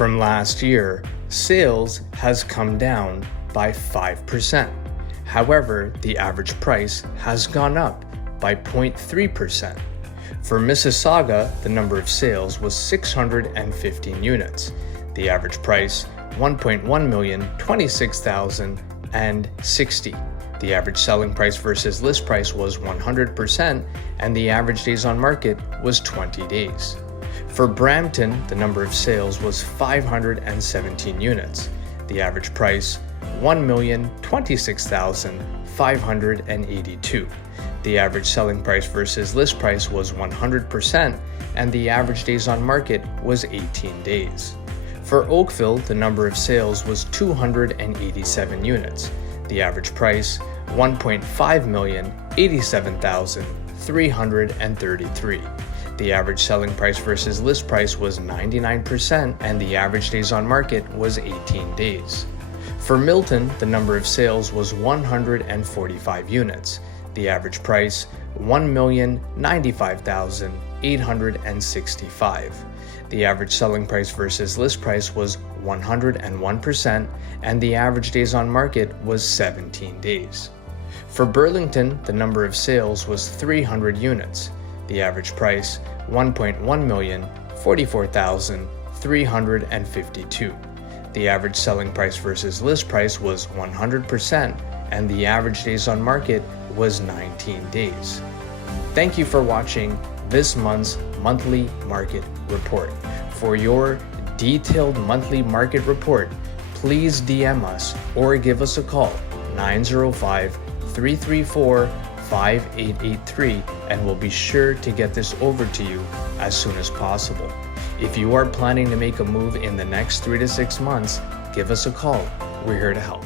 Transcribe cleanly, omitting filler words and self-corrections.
From last year, sales has come down by 5%. However, the average price has gone up by 0.3%. For Mississauga, the number of sales was 615 units. The average price, $1,126,060. The average selling price versus list price was 100%, and the average days on market was 20 days. For Brampton, the number of sales was 517 units. The average price, $1,026,582. The average selling price versus list price was 100%, and the average days on market was 18 days. For Oakville, the number of sales was 287 units. The average price, $1,587,333. The average selling price versus list price was 99%, and the average days on market was 18 days. For Milton, the number of sales was 145 units. The average price, $1,095,865. The average selling price versus list price was 101%, and the average days on market was 17 days. For Burlington, the number of sales was 300 units. The average price, $1,144,352. The average selling price versus list price was 100%, and the average days on market was 19 days. Thank you for watching this month's monthly market report. For your detailed monthly market report, please DM us or give us a call 905-334-5883, and we'll be sure to get this over to you as soon as possible. If you are planning to make a move in the next 3 to 6 months, give us a call. We're here to help.